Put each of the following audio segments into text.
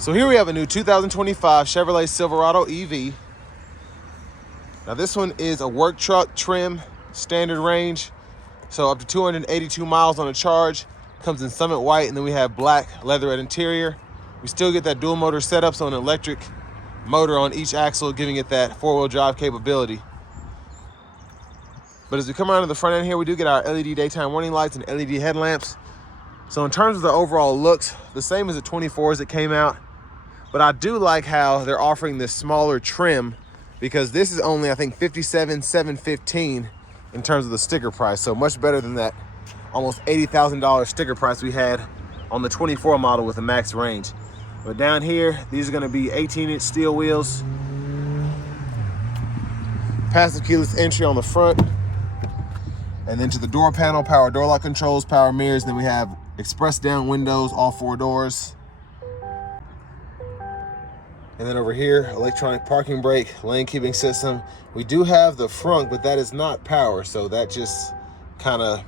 So here we have a new 2025 Chevrolet Silverado EV. Now this one is a work truck trim, standard range. So up to 282 miles on a charge. Comes in Summit White, and then we have black leatherette interior. We still get that dual motor setup, so an electric motor on each axle, giving it that four-wheel drive capability. But as we come around to the front end here, we do get our LED daytime warning lights and LED headlamps. So in terms of the overall looks, the same as the 24s that came out. But I do like how they're offering this smaller trim, because this is only, I think, $57,715 in terms of the sticker price. So much better than that almost $80,000 sticker price we had on the 24 model with the max range. But down here, these are gonna be 18-inch steel wheels. Passive keyless entry on the front. And then to the door panel, power door lock controls, power mirrors. Then we have express down windows, all four doors. And then over here, electronic parking brake, lane keeping system. We do have the front, but that is not power, so that just kind of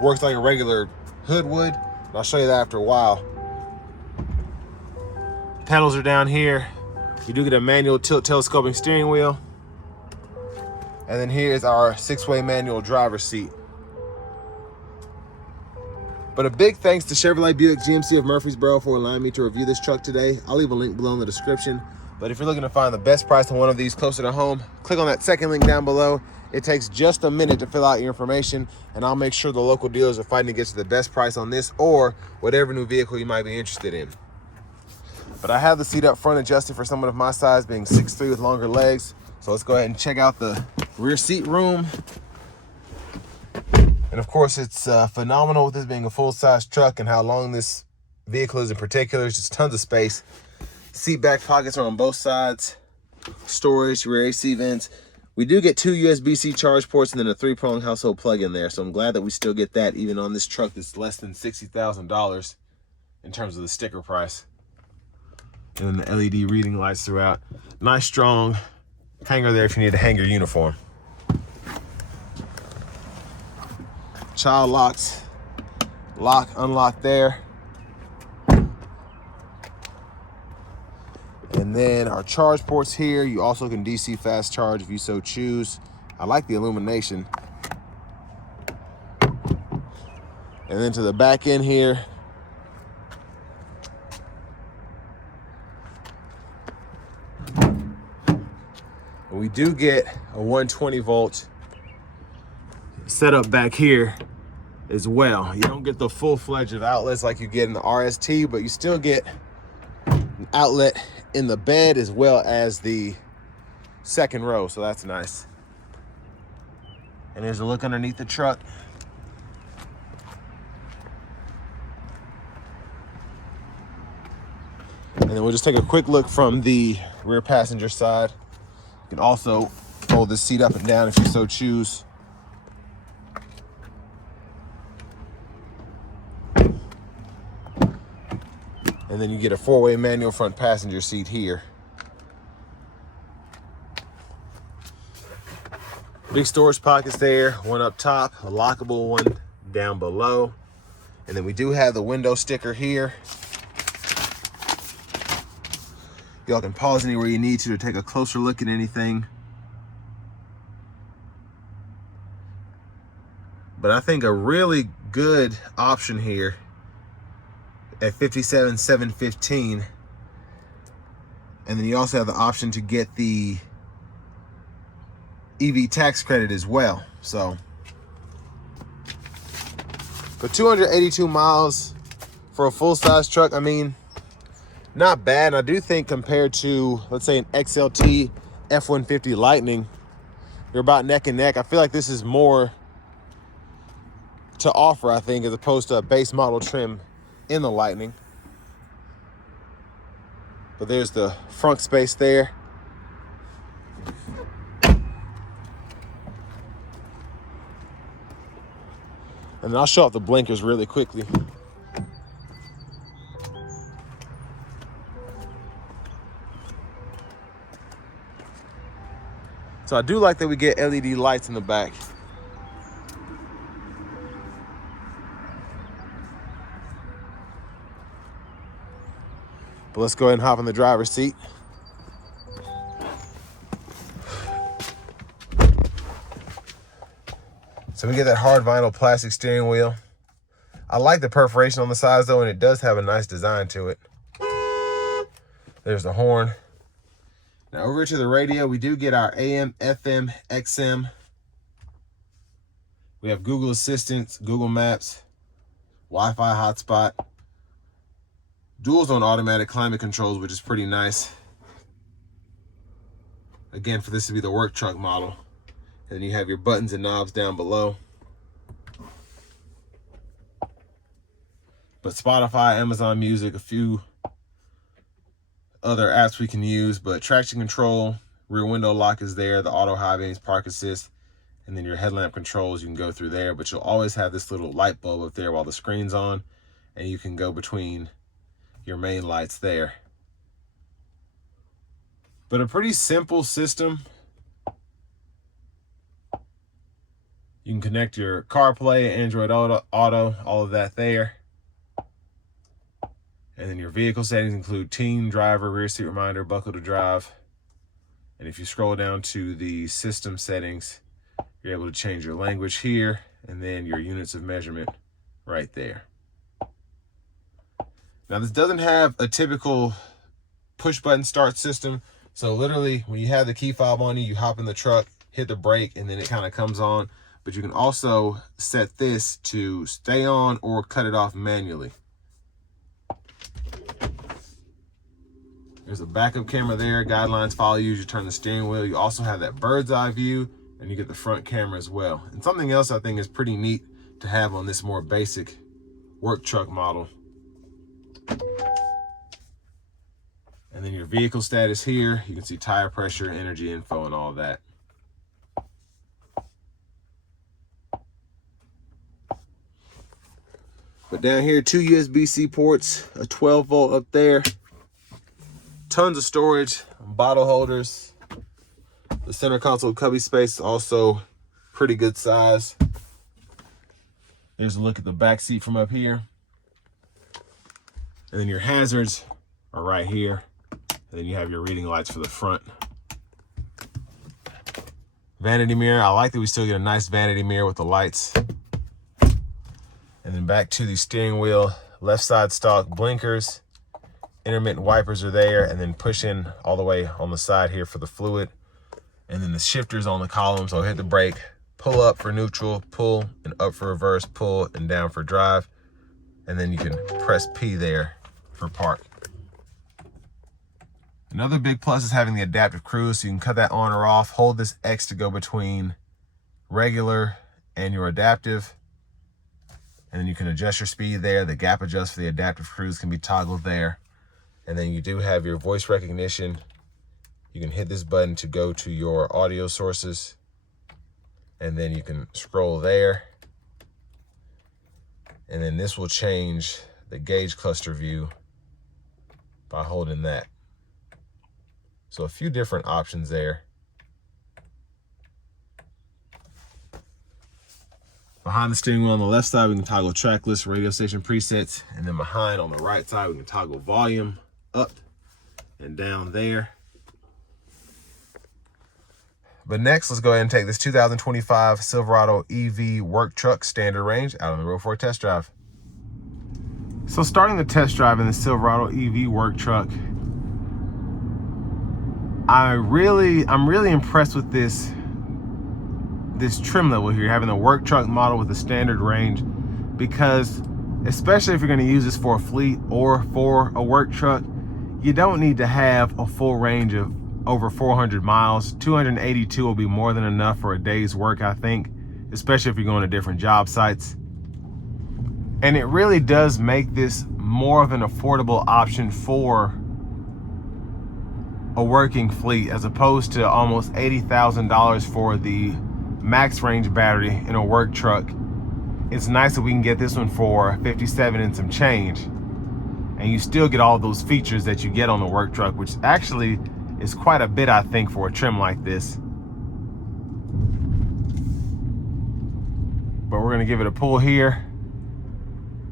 works like a regular hood would. I'll show you that after a while. Pedals are down here. You do get a manual tilt telescoping steering wheel. And then here's our 6-way manual driver's seat. But a big thanks to Chevrolet Buick GMC of Murfreesboro for allowing me to review this truck today. I'll leave a link below in the description. But if you're looking to find the best price on one of these closer to home, click on that second link down below. It takes just a minute to fill out your information, and I'll make sure the local dealers are fighting to get you the best price on this or whatever new vehicle you might be interested in. But I have the seat up front adjusted for someone of my size, being 6'3" with longer legs. So let's go ahead and check out the rear seat room. And of course, it's phenomenal with this being a full-size truck and how long this vehicle is in particular. It's just tons of space. Seat back pockets are on both sides. Storage, rear AC vents. We do get 2 USB-C charge ports and then a 3-prong household plug in there. So I'm glad that we still get that even on this truck that's less than $60,000 in terms of the sticker price. And then the LED reading lights throughout. Nice strong hanger there if you need to hang your uniform. Child locks, lock, unlock there. And then our charge ports here. You also can DC fast charge if you so choose. I like the illumination. And then to the back end here. We do get a 120 volt setup back here as well. You don't get the full-fledged of outlets like you get in the RST, but you still get an outlet in the bed as well as the second row, so that's nice. And there's a look underneath the truck. And then we'll just take a quick look from the rear passenger side. You can also fold this seat up and down if you so choose. And then you get a 4-way manual front passenger seat here. Big storage pockets there, one up top, a lockable one down below. And then we do have the window sticker here. Y'all can pause anywhere you need to take a closer look at anything. But I think a really good option here at $57,715. And then you also have the option to get the EV tax credit as well. So for 282 miles for a full-size truck, I mean, not bad. And I do think compared to, let's say, an XLT F-150 Lightning, they're about neck and neck. I feel like this is more to offer, I think, as opposed to a base model trim in the Lightning. But there's the front space there. And then I'll show off the blinkers really quickly. So I do like that we get LED lights in the back. But let's go ahead and hop in the driver's seat. So we get that hard vinyl plastic steering wheel. I like the perforation on the sides though, and it does have a nice design to it. There's the horn. Now over to the radio, we do get our AM, FM, XM. We have Google Assistant, Google Maps, Wi-Fi hotspot, dual zone automatic climate controls, which is pretty nice. Again, for this to be the work truck model. And then you have your buttons and knobs down below. But Spotify, Amazon Music, a few other apps we can use, but traction control, rear window lock is there, the auto high beams, park assist, and then your headlamp controls, you can go through there, but you'll always have this little light bulb up there while the screen's on, and you can go between your main lights there. But a pretty simple system. You can connect your CarPlay, Android Auto, all of that there. And then your vehicle settings include teen, driver, rear seat reminder, buckle to drive. And if you scroll down to the system settings, you're able to change your language here, and then your units of measurement right there. Now this doesn't have a typical push button start system. So literally when you have the key fob on you, you hop in the truck, hit the brake, and then it kind of comes on. But you can also set this to stay on or cut it off manually. There's a backup camera there. Guidelines follow you as you turn the steering wheel. You also have that bird's eye view, and you get the front camera as well. And something else I think is pretty neat to have on this more basic work truck model. And then your vehicle status here. You can see tire pressure, energy info, and all that. But down here, 2 USB-C ports, a 12 volt up there, tons of storage, bottle holders. The center console cubby space is also pretty good size. There's a look at the back seat from up here. And then your hazards are right here. And then you have your reading lights for the front. Vanity mirror, I like that we still get a nice vanity mirror with the lights. And then back to the steering wheel, left side stock blinkers, intermittent wipers are there, and then push in all the way on the side here for the fluid. And then the shifters on the column, so hit the brake, pull up for neutral, pull, and up for reverse, pull, and down for drive. And then you can press P there for park. Another big plus is having the adaptive cruise, so you can cut that on or off, hold this X to go between regular and your adaptive. And then you can adjust your speed there. The gap adjust for the adaptive cruise can be toggled there. And then you do have your voice recognition. You can hit this button to go to your audio sources. And then you can scroll there. And then this will change the gauge cluster view by holding that. So a few different options there. Behind the steering wheel on the left side, we can toggle track list, radio station presets. And then behind on the right side, we can toggle volume up and down there. But next, let's go ahead and take this 2025 Silverado EV work truck standard range out on the road for a test drive. So starting the test drive in the Silverado EV work truck, I'm really impressed with this trim level here, having the work truck model with the standard range, because especially if you're going to use this for a fleet or for a work truck, you don't need to have a full range of over 400 miles. 282 will be more than enough for a day's work, I think, especially if you're going to different job sites. And it really does make this more of an affordable option for a working fleet, as opposed to almost $80,000 for the max range battery in a work truck. It's nice that we can get this one for 57 and some change, and you still get all those features that you get on the work truck, which actually is quite a bit, I think, for a trim like this. But we're gonna give it a pull here.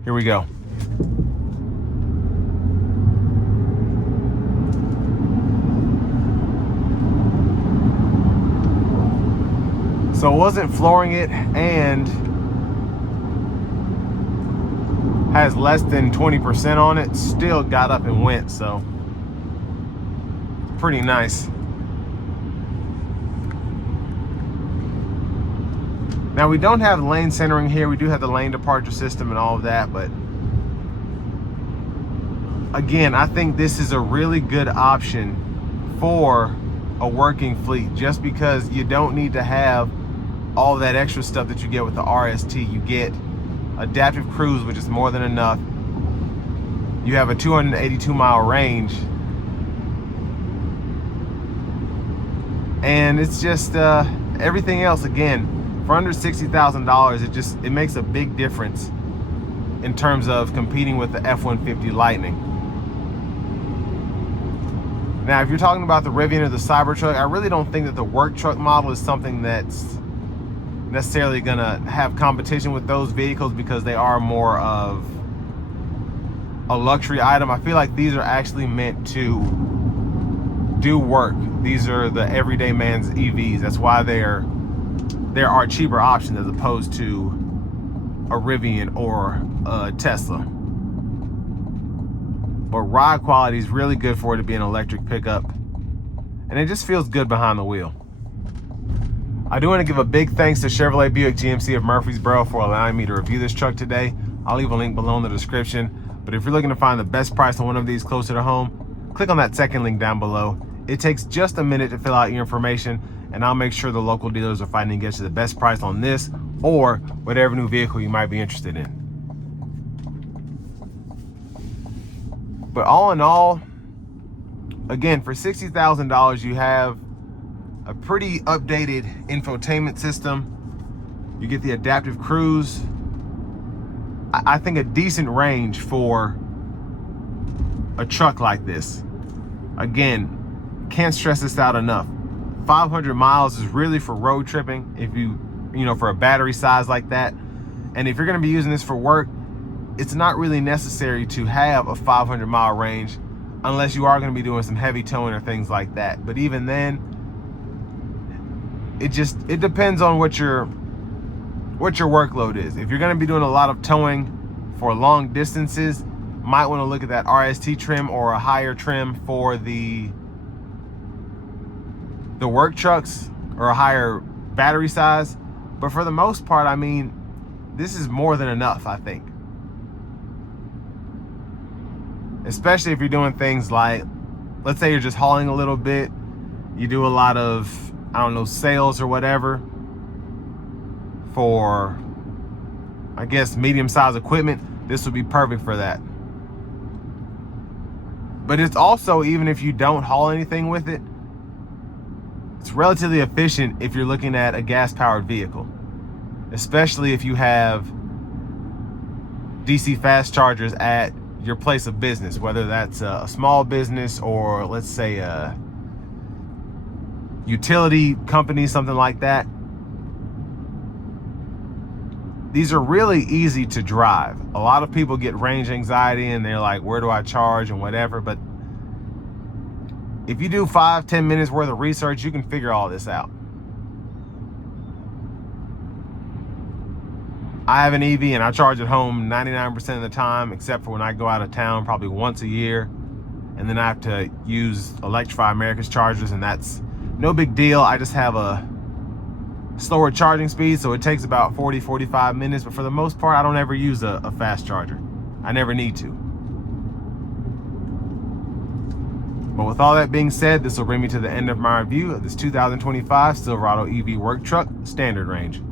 Here we go. So it wasn't flooring it, and has less than 20% on it. Still got up and went, so pretty nice. Now we don't have lane centering here. We do have the lane departure system and all of that, but again, I think this is a really good option for a working fleet, just because you don't need to have all that extra stuff that you get with the RST. You get adaptive cruise, which is more than enough. You have a 282-mile range, and it's just everything else. Again, for under $60,000, it makes a big difference in terms of competing with the F-150 Lightning. Now, if you're talking about the Rivian or the Cybertruck, I really don't think that the work truck model is something that's necessarily gonna have competition with those vehicles, because they are more of a luxury item. I feel like these are actually meant to do work. These are the everyday man's EVs. That's why there are cheaper options as opposed to a Rivian or a Tesla. But ride quality is really good for it to be an electric pickup, and it just feels good behind the wheel. I do want to give a big thanks to Chevrolet Buick GMC of Murfreesboro for allowing me to review this truck today. I'll leave a link below in the description, but if you're looking to find the best price on one of these closer to home, click on that second link down below. It takes just a minute to fill out your information, and I'll make sure the local dealers are fighting to get you the best price on this or whatever new vehicle you might be interested in. But all in all, again, for $60,000, you have a pretty updated infotainment system. You get the adaptive cruise. I think a decent range for a truck like this. Again, can't stress this out enough. 500 miles is really for road tripping, if you know, for a battery size like that. And if you're gonna be using this for work, it's not really necessary to have a 500-mile range unless you are gonna be doing some heavy towing or things like that. But even then, it depends on what your workload is. If you're gonna be doing a lot of towing for long distances, might wanna look at that RST trim or a higher trim for the work trucks, or a higher battery size. But for the most part, I mean, this is more than enough, I think. Especially if you're doing things like, let's say you're just hauling a little bit, you do a lot of, I don't know, sales or whatever for, I guess, medium-sized equipment, this would be perfect for that. But it's also, even if you don't haul anything with it, it's relatively efficient if you're looking at a gas-powered vehicle, especially if you have DC fast chargers at your place of business, whether that's a small business or, let's say, a utility company, something like that. These are really easy to drive. A lot of people get range anxiety and they're like, where do I charge and whatever, but if you do 5-10 minutes worth of research, you can figure all this out. I have an EV and I charge at home 99% of the time, except for when I go out of town, probably once a year. And then I have to use Electrify America's chargers, and that's no big deal. I just have a slower charging speed, so it takes about 40-45 minutes. But for the most part, I don't ever use a fast charger. I never need to. But with all that being said, this will bring me to the end of my review of this 2025 Silverado EV work truck, standard range.